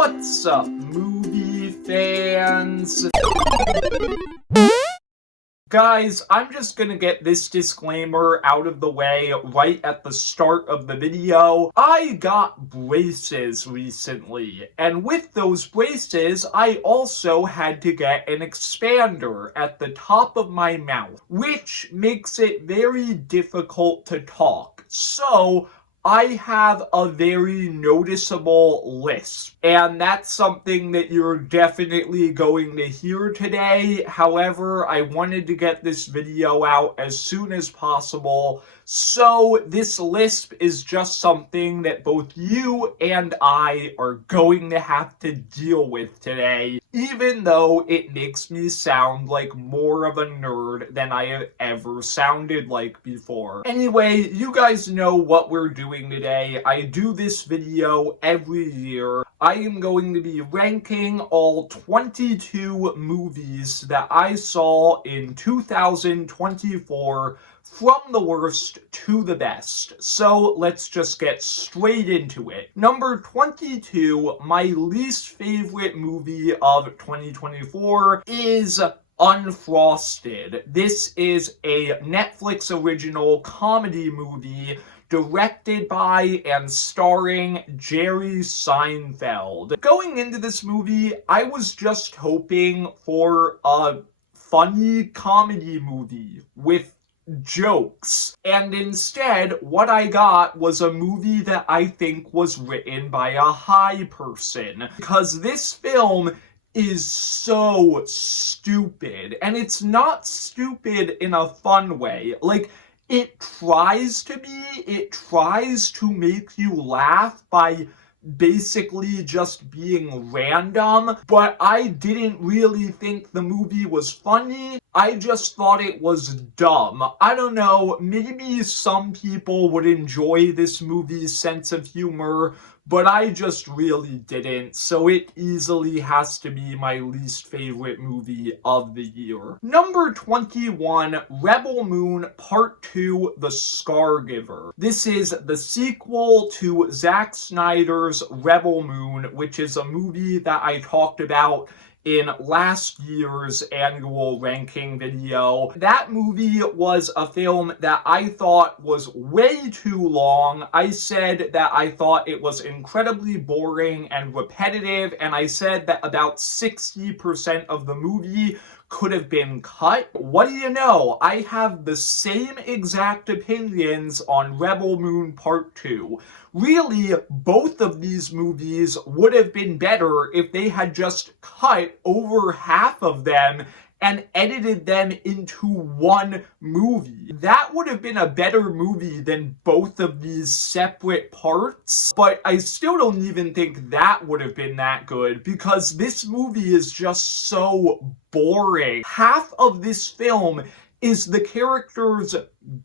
What's up, movie fans? Guys, I'm just gonna get this disclaimer out of the way right at the start of the video. I got braces recently, and with those braces, I also had to get an expander at the top of my mouth, which makes it very difficult to talk. So, I have a very noticeable lisp, and that's something that you're definitely going to hear today. However, I wanted to get this video out as soon as possible, so this lisp is just something that both you and I are going to have to deal with today, even though it makes me sound like more of a nerd than I have ever sounded like before. Anyway, you guys know what we're doing today. I do this video every year. I am going to be ranking all 22 movies that I saw in 2024 from the worst to the best. So let's just get straight into it. Number 22, my least favorite movie of 2024 is Unfrosted. This is a Netflix original comedy movie directed by and starring Jerry Seinfeld. Going into this movie, I was just hoping for a funny comedy movie with jokes, and instead what I got was a movie that I think was written by a high person, because this film is so stupid, and it's not stupid in a fun way. Like, it tries to make you laugh by basically just being random, but I didn't really think the movie was funny. I just thought it was dumb. I don't know, maybe some people would enjoy this movie's sense of humor, but I just really didn't, so it easily has to be my least favorite movie of the year. Number 21, Rebel Moon Part 2, The Scargiver. This is the sequel to Zack Snyder's Rebel Moon, which is a movie that I talked about in last year's annual ranking video. That movie was a film that I thought was way too long. I said that I thought it was incredibly boring and repetitive, and I said that about 60% of the movie could have been cut. What do you know? I have the same exact opinions on Rebel Moon Part 2. Really, both of these movies would have been better if they had just cut over half of them and edited them into one movie. That would have been a better movie than both of these separate parts, but I still don't even think that would have been that good, because this movie is just so boring. Half of this film is the characters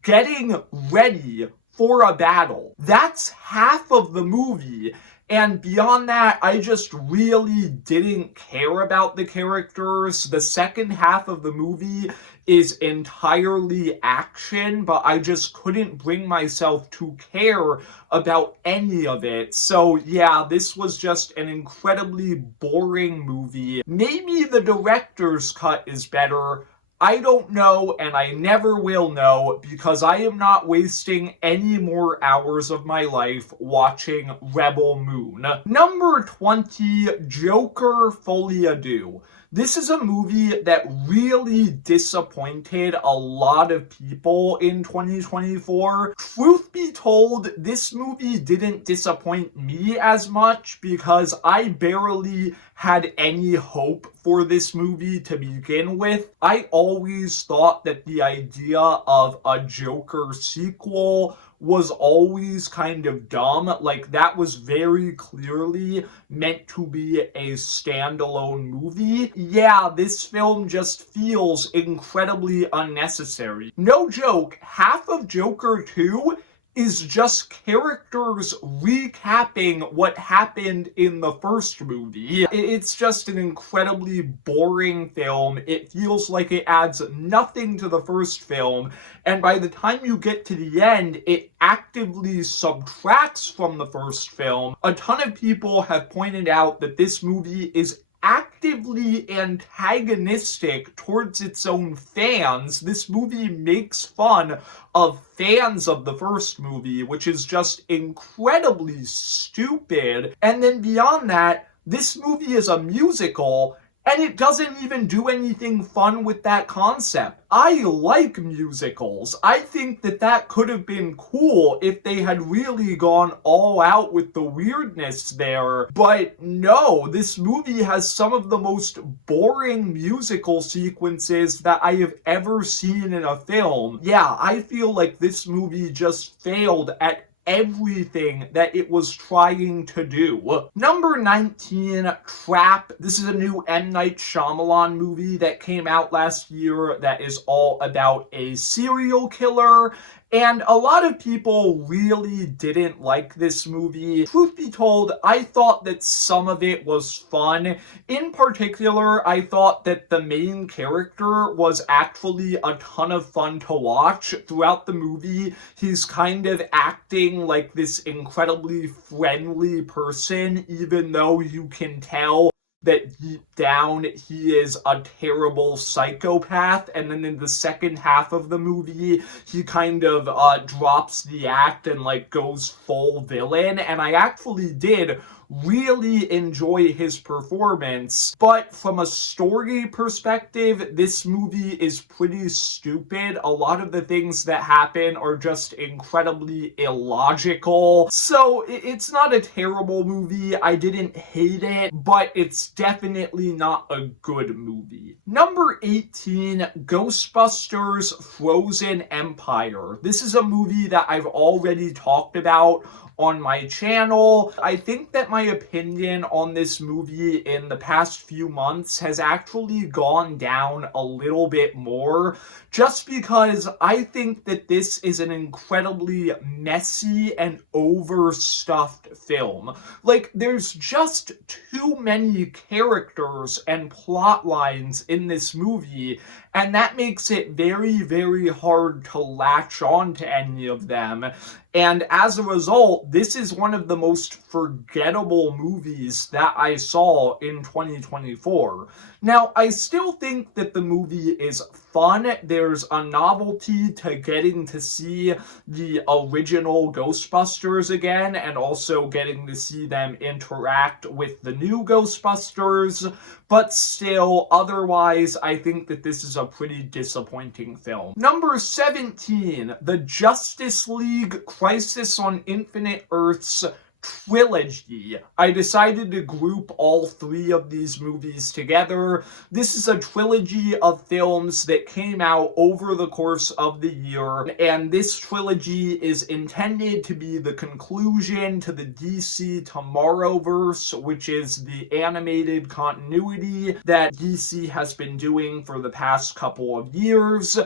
getting ready for a battle. That's half of the movie. And beyond that, I just really didn't care about the characters. The second half of the movie is entirely action, but I just couldn't bring myself to care about any of it. So yeah, this was just an incredibly boring movie. Maybe the director's cut is better. I don't know, and I never will know, because I am not wasting any more hours of my life watching Rebel Moon. Number 20, Joker Folie à Deux. This is a movie that really disappointed a lot of people in 2024. Truth be told, this movie didn't disappoint me as much, because I barely had any hope for this movie to begin with. I always thought that the idea of a Joker sequel was always kind of dumb. Like, that was very clearly meant to be a standalone movie. Yeah, this film just feels incredibly unnecessary. No joke, half of Joker 2 is just characters recapping what happened in the first movie. It's just an incredibly boring film. It feels like it adds nothing to the first film, and by the time you get to the end, it actively subtracts from the first film. A ton of people have pointed out that this movie is actively antagonistic towards its own fans. This movie makes fun of fans of the first movie, which is just incredibly stupid. And then beyond that, this movie is a musical, and it doesn't even do anything fun with that concept. I like musicals. I think that that could have been cool if they had really gone all out with the weirdness there. But no, this movie has some of the most boring musical sequences that I have ever seen in a film. Yeah, I feel like this movie just failed at everything that it was trying to do. Number 19, Trap. This is a new M. Night Shyamalan movie that came out last year that is all about a serial killer. And a lot of people really didn't like this movie. Truth be told, I thought that some of it was fun. In particular, I thought that the main character was actually a ton of fun to watch. Throughout the movie, he's kind of acting like this incredibly friendly person, even though you can tell that deep down he is a terrible psychopath. And then in the second half of the movie, he kind of drops the act and like goes full villain. And I actually did really enjoy his performance. But from a story perspective, this movie is pretty stupid. A lot of the things that happen are just incredibly illogical. So it's not a terrible movie. I didn't hate it, but it's definitely not a good movie. Number 18, Ghostbusters Frozen Empire. This is a movie that I've already talked about on my channel. I think that my opinion on this movie in the past few months has actually gone down a little bit more, just because I think that this is an incredibly messy and overstuffed film. Like, there's just too many characters and plot lines in this movie, and that makes it very, very hard to latch on to any of them. And as a result, this is one of the most forgettable movies that I saw in 2024. Now, I still think that the movie is fun. There's a novelty to getting to see the original Ghostbusters again, and also getting to see them interact with the new Ghostbusters. But still, otherwise, I think that this is a pretty disappointing film. Number 17, the Justice League Crisis on Infinite Earths trilogy. I decided to group all three of these movies together. This is a trilogy of films that came out over the course of the year, and this trilogy is intended to be the conclusion to the DC Tomorrowverse, which is the animated continuity that DC has been doing for the past couple of years.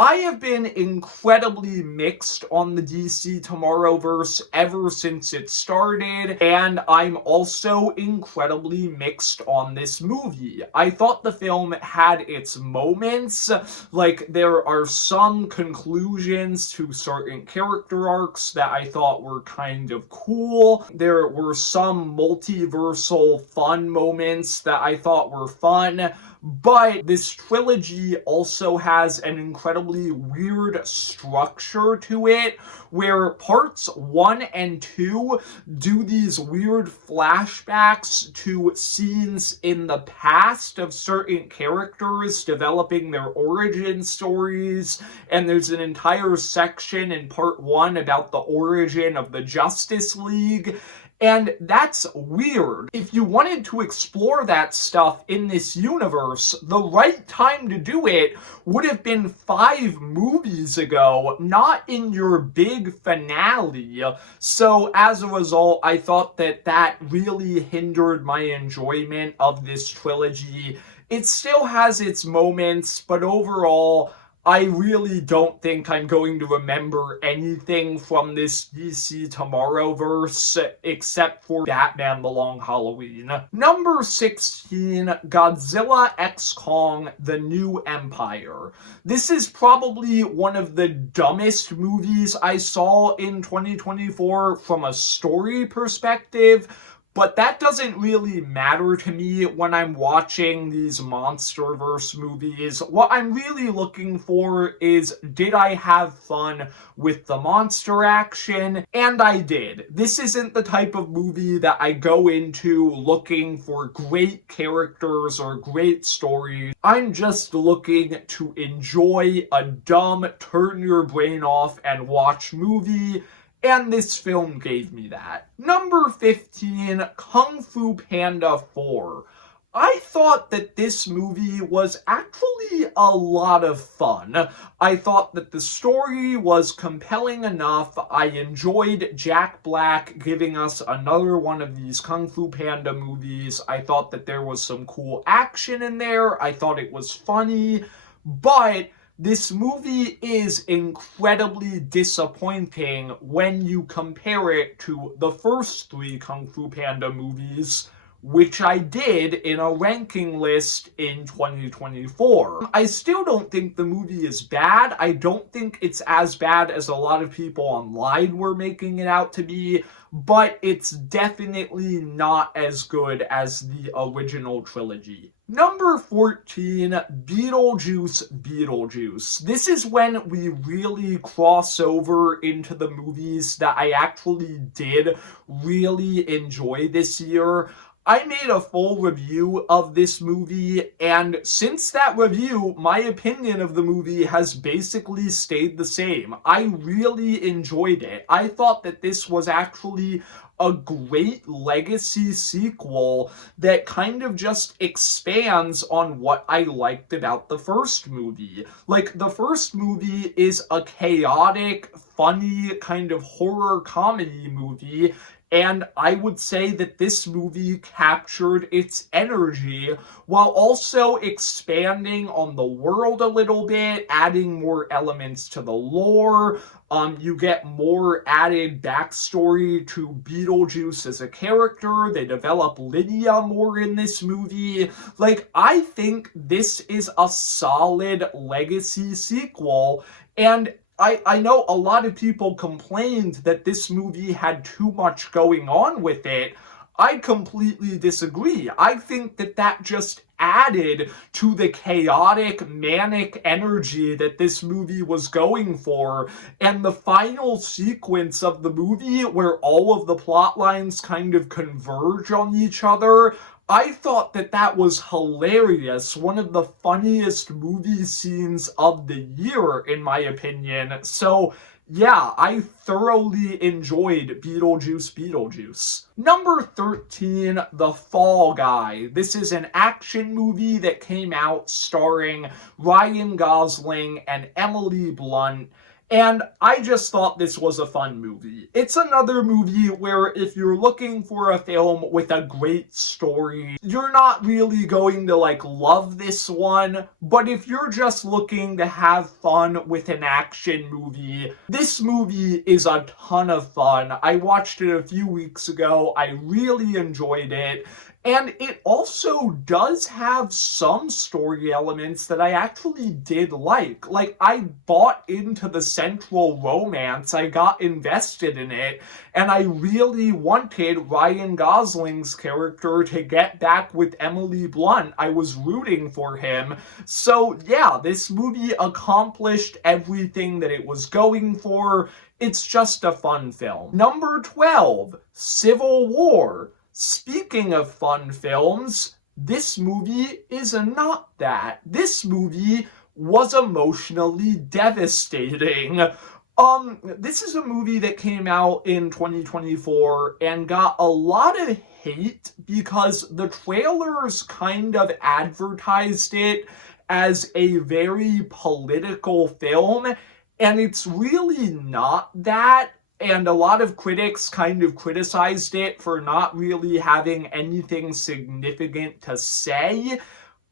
I have been incredibly mixed on the DC Tomorrowverse ever since it started, and I'm also incredibly mixed on this movie. I thought the film had its moments, like there are some conclusions to certain character arcs that I thought were kind of cool. There were some multiversal fun moments that I thought were fun. But this trilogy also has an incredibly weird structure to it, where parts 1 and 2 do these weird flashbacks to scenes in the past of certain characters developing their origin stories, and there's an entire section in part 1 about the origin of the Justice League. And that's weird. If you wanted to explore that stuff in this universe, the right time to do it would have been 5 movies ago, not in your big finale. So as a result, I thought that that really hindered my enjoyment of this trilogy. It still has its moments, but overall, I really don't think I'm going to remember anything from this DC Tomorrowverse except for Batman The Long Halloween. Number 16, Godzilla x Kong The New Empire. This is probably one of the dumbest movies I saw in 2024 from a story perspective. But that doesn't really matter to me when I'm watching these MonsterVerse movies. What I'm really looking for is, did I have fun with the monster action? And I did. This isn't the type of movie that I go into looking for great characters or great stories. I'm just looking to enjoy a dumb, turn your brain off and watch movie. And this film gave me that. Number 15, Kung Fu Panda 4. I thought that this movie was actually a lot of fun. I thought that the story was compelling enough. I enjoyed Jack Black giving us another one of these Kung Fu Panda movies. I thought that there was some cool action in there. I thought it was funny. But this movie is incredibly disappointing when you compare it to the first three Kung Fu Panda movies, which I did in a ranking list in 2024. I still don't think the movie is bad. I don't think it's as bad as a lot of people online were making it out to be, but it's definitely not as good as the original trilogy. Number 14, Beetlejuice. This is when we really cross over into the movies that I actually did really enjoy this year. I made a full review of this movie, and since that review, my opinion of the movie has basically stayed the same. I really enjoyed it. I thought that this was actually a great legacy sequel that kind of just expands on what I liked about the first movie. Like, the first movie is a chaotic, funny, kind of horror comedy movie, and I would say that this movie captured its energy while also expanding on the world a little bit, adding more elements to the lore. You get more added backstory to Beetlejuice as a character. They develop Lydia more in this movie. Like, I think this is a solid legacy sequel, and I know a lot of people complained that this movie had too much going on with it. I completely disagree. I think that that just added to the chaotic, manic energy that this movie was going for. And the final sequence of the movie, where all of the plot lines kind of converge on each other, I thought that that was hilarious. One of the funniest movie scenes of the year, in my opinion. So, yeah, I thoroughly enjoyed Beetlejuice. Number 13, The Fall Guy. This is an action movie that came out starring Ryan Gosling and Emily Blunt. And I just thought this was a fun movie. It's another movie where if you're looking for a film with a great story, you're not really going to love this one. But if you're just looking to have fun with an action movie, this movie is a ton of fun. I watched it a few weeks ago. I really enjoyed it. And it also does have some story elements that I actually did like. Like, I bought into the central romance, I got invested in it, and I really wanted Ryan Gosling's character to get back with Emily Blunt. I was rooting for him. So yeah, this movie accomplished everything that it was going for. It's just a fun film. Number 12, Civil War. Speaking of fun films, this movie is not that. This movie was emotionally devastating. This is a movie that came out in 2024 and got a lot of hate because the trailers kind of advertised it as a very political film, and it's really not that. And a lot of critics kind of criticized it for not really having anything significant to say.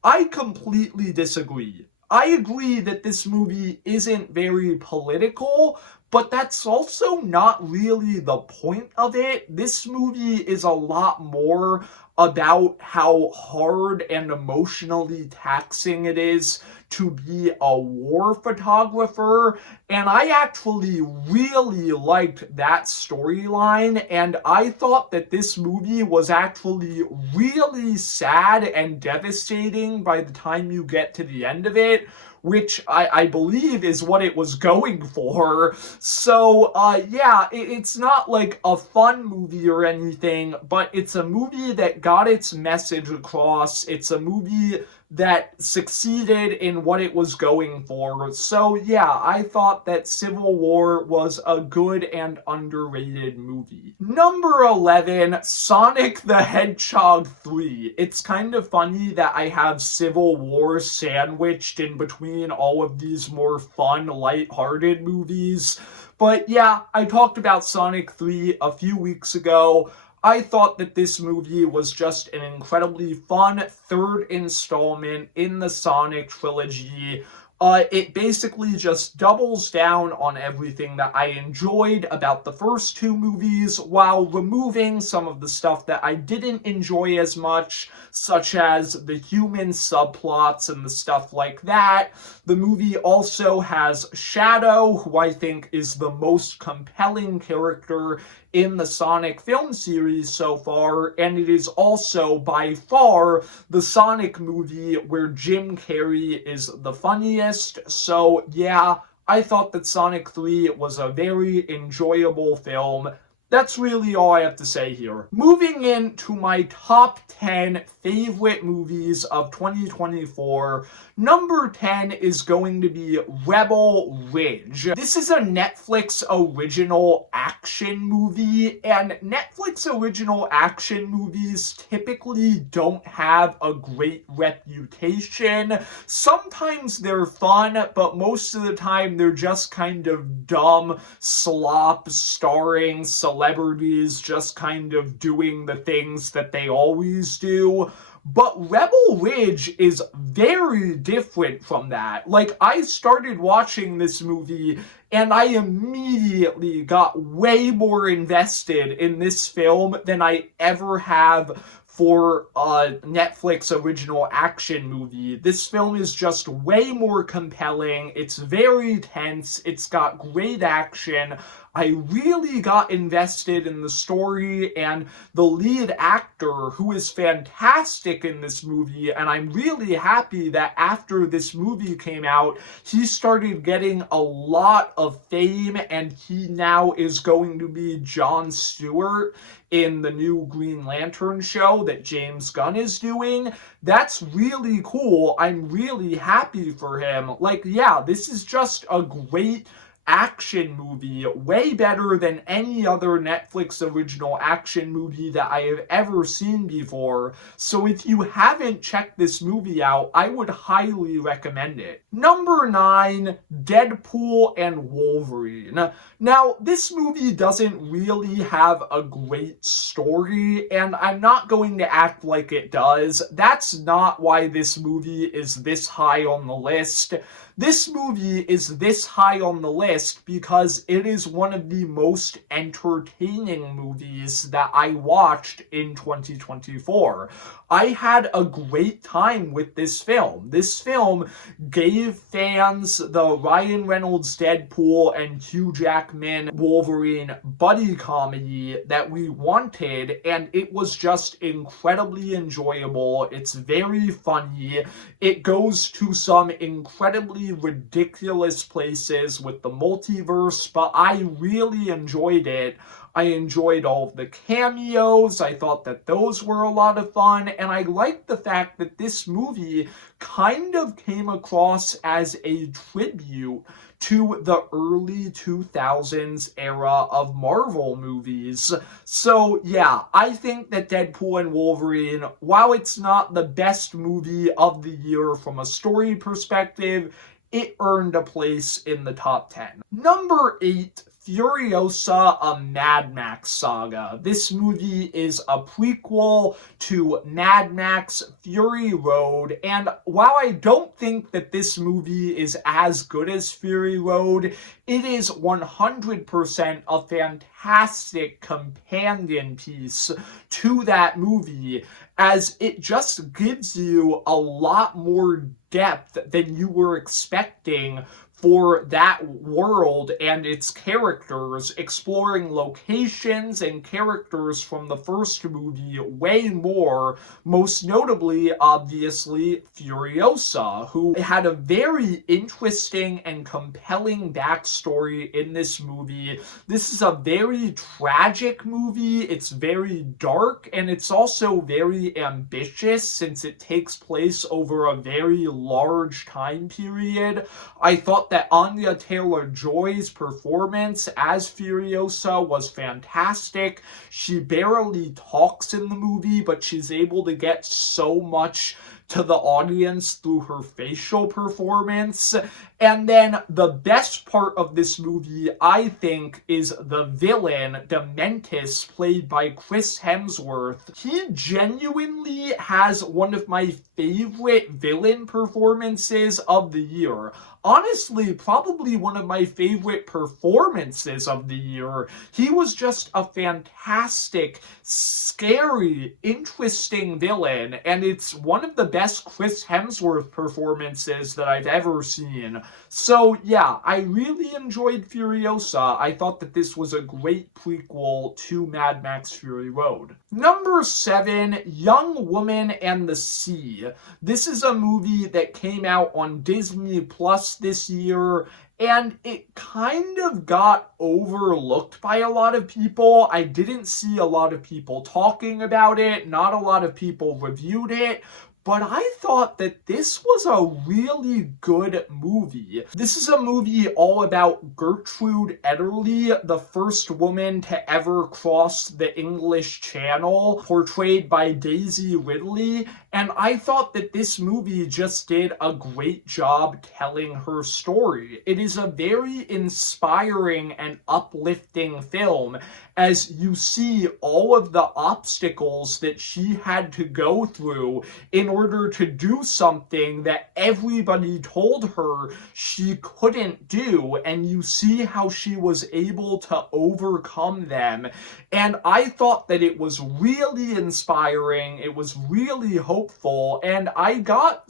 I completely disagree. I agree that this movie isn't very political, but that's also not really the point of it. This movie is a lot more about how hard and emotionally taxing it is to be a war photographer. And I actually really liked that storyline. And I thought that this movie was actually really sad and devastating by the time you get to the end of it, which I believe is what it was going for. So, yeah, it's not like a fun movie or anything, but it's a movie that got its message across. It's a movie that succeeded in what it was going for. So, yeah, I thought that Civil War was a good and underrated movie. Number 11, Sonic the Hedgehog 3. It's kind of funny that I have Civil War sandwiched in between all of these more fun, light-hearted movies. But yeah, I talked about Sonic 3 a few weeks ago. I thought that this movie was just an incredibly fun third installment in the Sonic trilogy. It basically just doubles down on everything that I enjoyed about the first two movies while removing some of the stuff that I didn't enjoy as much, such as the human subplots and the stuff like that. The movie also has Shadow, who I think is the most compelling character in the Sonic film series so far, and it is also by far the Sonic movie where Jim Carrey is the funniest. So yeah, I thought that Sonic 3 was a very enjoyable film. That's really all I have to say here. Moving into my top 10 favorite movies of 2024, number 10 is going to be Rebel Ridge. This is a Netflix original action movie, and Netflix original action movies typically don't have a great reputation. Sometimes they're fun, but most of the time they're just kind of dumb slop starring celebrities just kind of doing the things that they always do. But Rebel Ridge is very different from that. Like, I started watching this movie and I immediately got way more invested in this film than I ever have for a Netflix original action movie. This film is just way more compelling. It's very tense. It's got great action. I really got invested in the story and the lead actor, who is fantastic in this movie, and I'm really happy that after this movie came out, he started getting a lot of fame, and he now is going to be Jon Stewart in the new Green Lantern show that James Gunn is doing. That's really cool. I'm really happy for him. Like, yeah, this is just a great action movie, way better than any other Netflix original action movie that I have ever seen before. So if you haven't checked this movie out, I would highly recommend it. Number 9, Deadpool and Wolverine. Now, this movie doesn't really have a great story, and I'm not going to act like it does. That's not why this movie is this high on the list. This movie is this high on the list because it is one of the most entertaining movies that I watched in 2024. I had a great time with this film. This film gave fans the Ryan Reynolds Deadpool and Hugh Jackman Wolverine buddy comedy that we wanted, and it was just incredibly enjoyable. It's very funny. It goes to some incredibly ridiculous places with the multiverse, but I really enjoyed it. I enjoyed all of the cameos. I thought that those were a lot of fun, and I liked the fact that this movie kind of came across as a tribute to the early 2000s era of Marvel movies. So yeah, I think that Deadpool and Wolverine, while it's not the best movie of the year from a story perspective, it earned a place in the top 10. Number 8, Furiosa: A Mad Max Saga. This movie is a prequel to Mad Max Fury Road, and while I don't think that this movie is as good as Fury Road, it is 100% a fantastic companion piece to that movie, as it just gives you a lot more depth than you were expecting for that world and its characters, exploring locations and characters from the first movie way more, most notably, obviously, Furiosa, who had a very interesting and compelling backstory in this movie. This is a very tragic movie, it's very dark, and it's also very ambitious since it takes place over a very large time period. I thought that Anya Taylor-Joy's performance as Furiosa was fantastic. She barely talks in the movie, but she's able to get so much to the audience through her facial performance. And then the best part of this movie, I think, is the villain, Dementus, played by Chris Hemsworth. He genuinely has one of my favorite villain performances of the year. Honestly, probably one of my favorite performances of the year. He was just a fantastic, scary, interesting villain, and it's one of the best Chris Hemsworth performances that I've ever seen. So yeah, I really enjoyed Furiosa. I thought that this was a great prequel to Mad Max Fury Road. Number 7, Young Woman and the Sea. This is a movie that came out on Disney Plus this year, and it kind of got overlooked by a lot of people. I didn't see a lot of people talking about it, not a lot of people reviewed it, but I thought that this was a really good movie. This is a movie all about Gertrude Ederle, the first woman to ever cross the English Channel, portrayed by Daisy Ridley, and I thought that this movie just did a great job telling her story. It is a very inspiring and uplifting film, as you see all of the obstacles that she had to go through in order to do something that everybody told her she couldn't do, and you see how she was able to overcome them. And I thought that it was really inspiring, it was really hopeful, and I got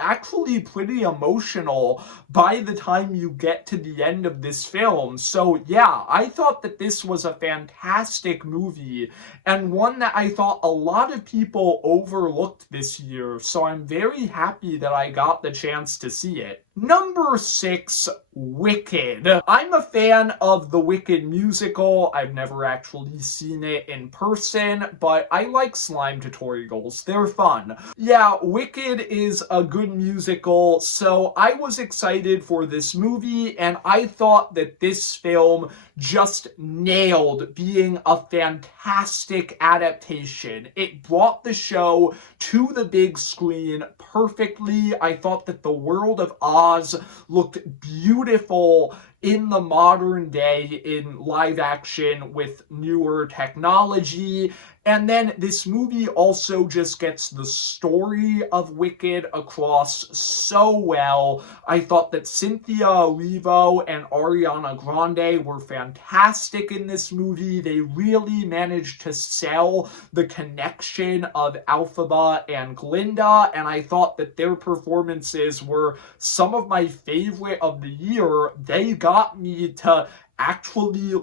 actually pretty emotional by the time you get to the end of this film. So yeah, I thought that this was a fantastic movie, and one that I thought a lot of people overlooked this year, so I'm very happy that I got the chance to see it. Number 6, Wicked. I'm a fan of the Wicked musical. I've never actually seen it in person, but I like slime tutorials. They're fun. Yeah, Wicked is a good musical, so I was excited for this movie, and I thought that this film just nailed being a fantastic adaptation. It brought the show to the big screen perfectly. I thought that the world of Oz looked beautiful in the modern day in live action with newer technology. And then this movie also just gets the story of Wicked across so well. I thought that Cynthia Erivo and Ariana Grande were fantastic in this movie. They really managed to sell the connection of Elphaba and Glinda, and I thought that their performances were some of my favorite of the year. They got me to actually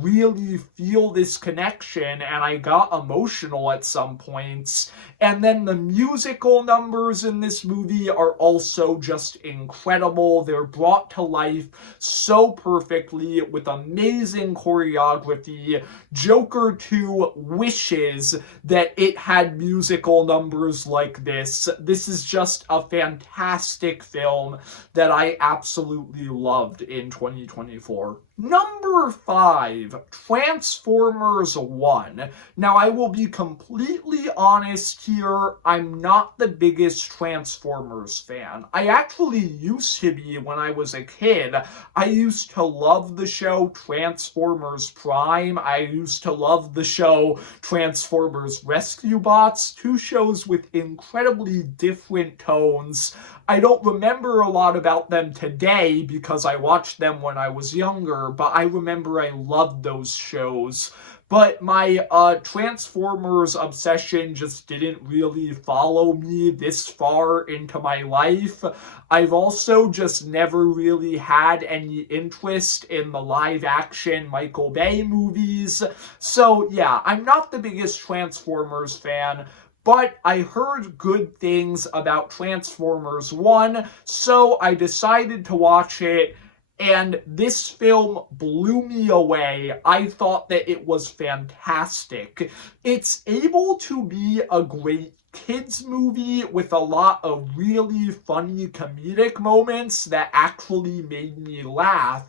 really feel this connection, and I got emotional at some points. And then the musical numbers in this movie are also just incredible. They're brought to life so perfectly with amazing choreography. Joker 2 wishes that it had musical numbers like this. This is just a fantastic film that I absolutely loved in 2024. Number 5, Transformers 1. Now, I will be completely honest here, I'm not the biggest Transformers fan. I actually used to be when I was a kid. I used to love the show Transformers Prime. I used to love the show Transformers Rescue Bots, two shows with incredibly different tones. I don't remember a lot about them today because I watched them when I was younger, but I remember I loved those shows. But my Transformers obsession just didn't really follow me this far into my life. I've also just never really had any interest in the live action Michael Bay movies. So yeah, I'm not the biggest Transformers fan. But I heard good things about Transformers 1, so I decided to watch it, and this film blew me away. I thought that it was fantastic. It's able to be a great kids movie with a lot of really funny comedic moments that actually made me laugh.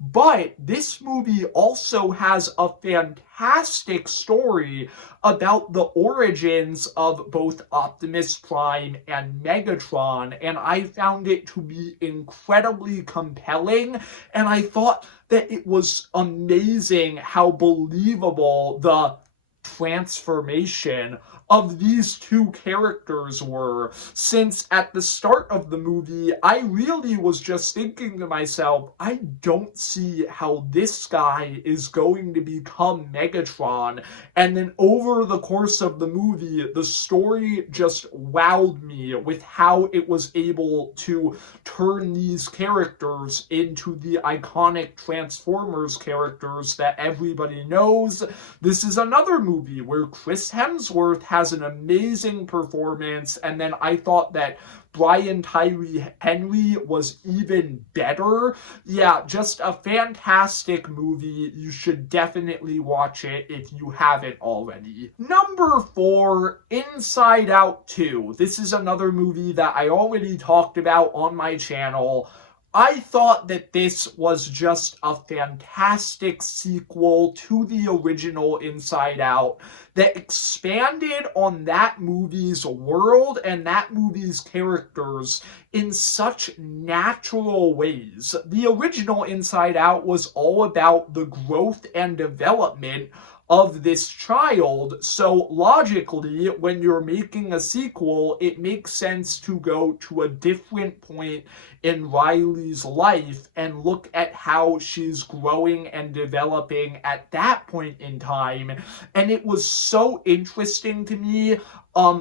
But this movie also has a fantastic story about the origins of both Optimus Prime and Megatron, and I found it to be incredibly compelling, and I thought that it was amazing how believable the transformation of these two characters were, since at the start of the movie, I really was just thinking to myself, I don't see how this guy is going to become Megatron, and then over the course of the movie, the story just wowed me with how it was able to turn these characters into the iconic Transformers characters that everybody knows. This is another movie where Chris Hemsworth has an amazing performance, and then I thought that Brian Tyree Henry was even better. Yeah, just a fantastic movie. You should definitely watch it if you haven't already. Number 4, Inside Out 2. This is another movie that I already talked about on my channel. I thought that this was just a fantastic sequel to the original Inside Out that expanded on that movie's world and that movie's characters in such natural ways. The original Inside Out was all about the growth and development of this child, so logically, when you're making a sequel, it makes sense to go to a different point in Riley's life and look at how she's growing and developing at that point in time. And it was so interesting to me.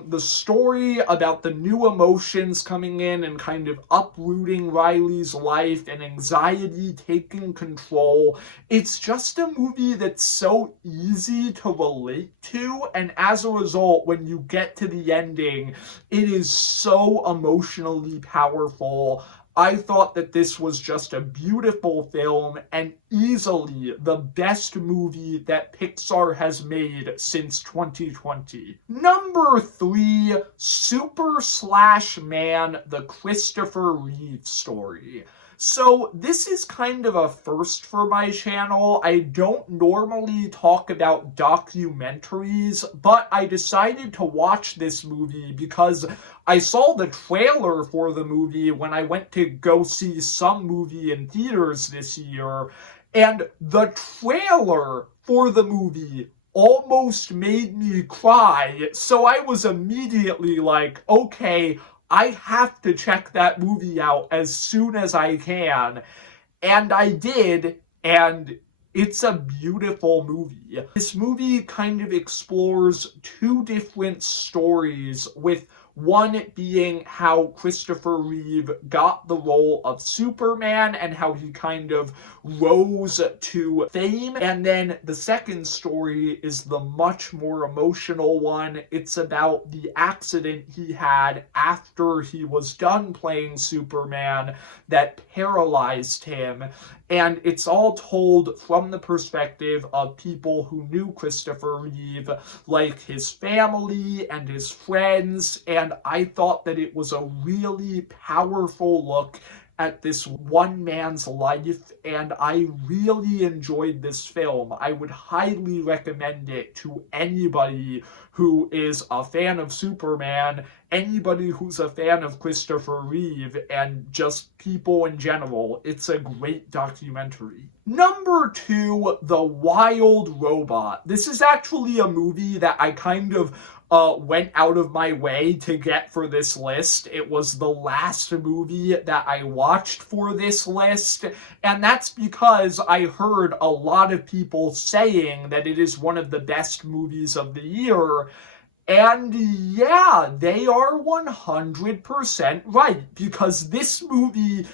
The story about the new emotions coming in and kind of uprooting Riley's life and anxiety taking control. It's just a movie that's so easy to relate to, and as a result, when you get to the ending, it is so emotionally powerful. I thought that this was just a beautiful film and easily the best movie that Pixar has made since 2020. Number 3, Super/Man, the Christopher Reeve story. So this is kind of a first for my channel. I don't normally talk about documentaries, but I decided to watch this movie because I saw the trailer for the movie when I went to go see some movie in theaters this year, and the trailer for the movie almost made me cry, so I was immediately like, okay, I have to check that movie out as soon as I can. And I did, and it's a beautiful movie. This movie kind of explores two different stories, with one being how Christopher Reeve got the role of Superman and how he kind of rose to fame. And then the second story is the much more emotional one. It's about the accident he had after he was done playing Superman that paralyzed him. And it's all told from the perspective of people who knew Christopher Reeve, like his family and his friends, and I thought that it was a really powerful look at this one man's life, and I really enjoyed this film. I would highly recommend it to anybody who is a fan of Superman, anybody who's a fan of Christopher Reeve, and just people in general. It's a great documentary. Number 2, The Wild Robot. This is actually a movie that I kind of went out of my way to get for this list. It was the last movie that I watched for this list, and that's because I heard a lot of people saying that it is one of the best movies of the year. And yeah, they are 100% right, because this movie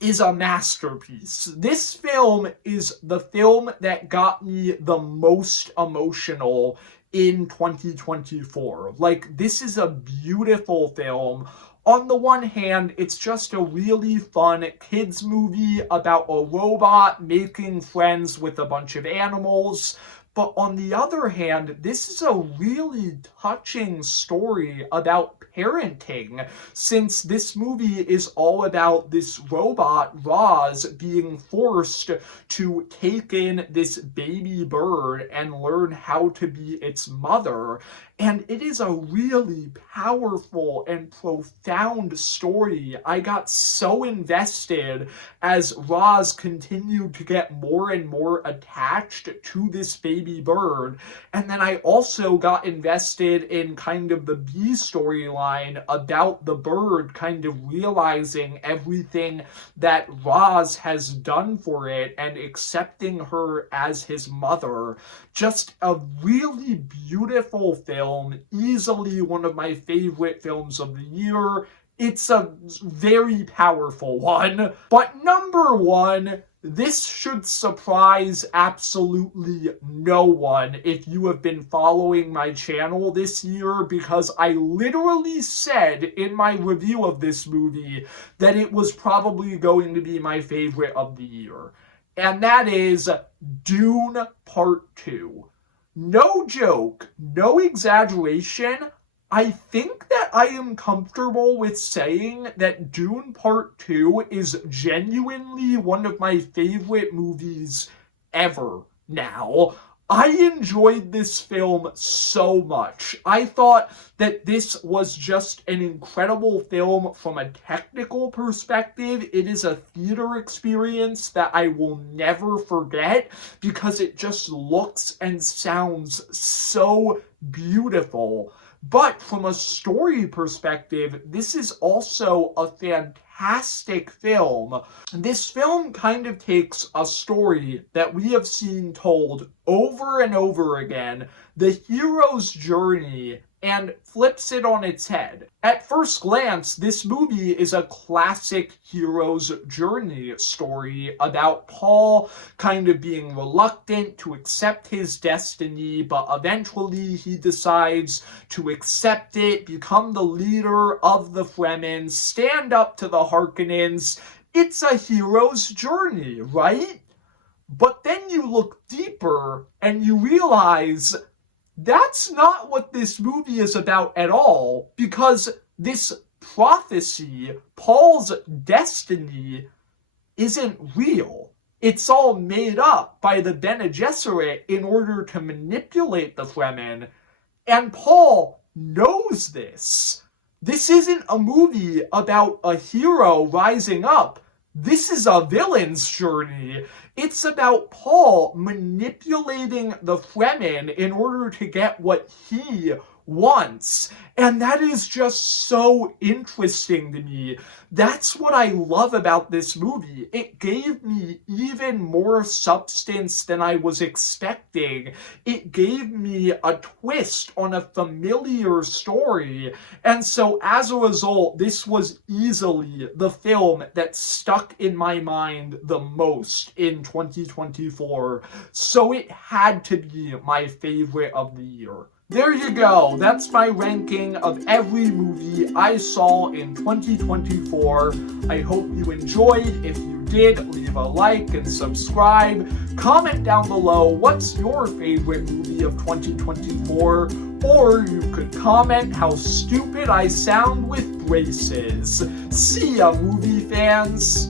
is a masterpiece. This film is the film that got me the most emotional in 2024. Like, this is a beautiful film. On the one hand, it's just a really fun kids movie about a robot making friends with a bunch of animals. But on the other hand, this is a really touching story about parenting, since this movie is all about this robot, Roz, being forced to take in this baby bird and learn how to be its mother. And it is a really powerful and profound story. I got so invested as Roz continued to get more and more attached to this baby bird. And then I also got invested in kind of the B storyline about the bird kind of realizing everything that Roz has done for it and accepting her as his mother. Just a really beautiful film, easily one of my favorite films of the year. It's a very powerful one. But number 1, this should surprise absolutely no one if you have been following my channel this year, because I literally said in my review of this movie that it was probably going to be my favorite of the year. And that is Dune Part 2. No joke, no exaggeration. I think that I am comfortable with saying that Dune Part 2 is genuinely one of my favorite movies ever now. I enjoyed this film so much. I thought that this was just an incredible film from a technical perspective. It is a theater experience that I will never forget because it just looks and sounds so beautiful. But from a story perspective, this is also a fantastic film. This film kind of takes a story that we have seen told over and over again, the hero's journey, and flips it on its head. At first glance, this movie is a classic hero's journey story about Paul kind of being reluctant to accept his destiny, but eventually he decides to accept it, become the leader of the Fremen, stand up to the Harkonnens. It's a hero's journey, right? But then you look deeper and you realize that's not what this movie is about at all, because this prophecy, Paul's destiny, isn't real. It's all made up by the Bene Gesserit in order to manipulate the Fremen, and Paul knows this. This isn't a movie about a hero rising up. This is a villain's journey. It's about Paul manipulating the Fremen in order to get what he wants. And that is just so interesting to me. That's what I love about this movie. It gave me even more substance than I was expecting. It gave me a twist on a familiar story. And so as a result, this was easily the film that stuck in my mind the most in 2024. So it had to be my favorite of the year. There you go. That's my ranking of every movie I saw in 2024. I hope you enjoyed. If you did, leave a like and subscribe. Comment down below what's your favorite movie of 2024. Or you could comment how stupid I sound with braces. See ya, movie fans.